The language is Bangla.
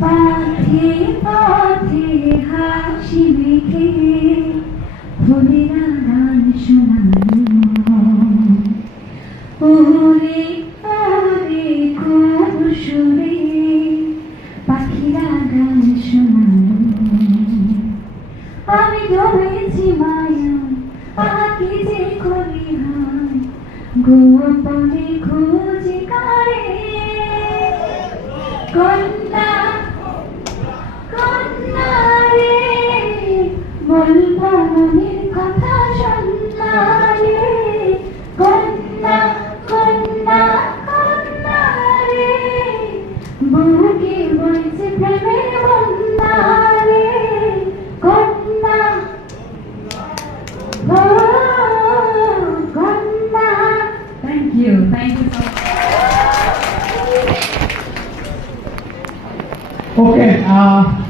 পথে পথে হাসি মেখে ফুলেরা গান শোনালো ওরে ওরে কোন সুরে পাখিরা গান শোনালো আমি ধরেছি মায়া পাখি যে করি হয় গোপনে খুঁজি কারে কন্যা কন্যা রে বলবো মনের কথা সন্ধ্যা রে কন্যা কন্যা কন্যা রে বুকে বইছে প্রেমের বন্যা রে কন্যা ও কন্যা। Thank you so much. Okay.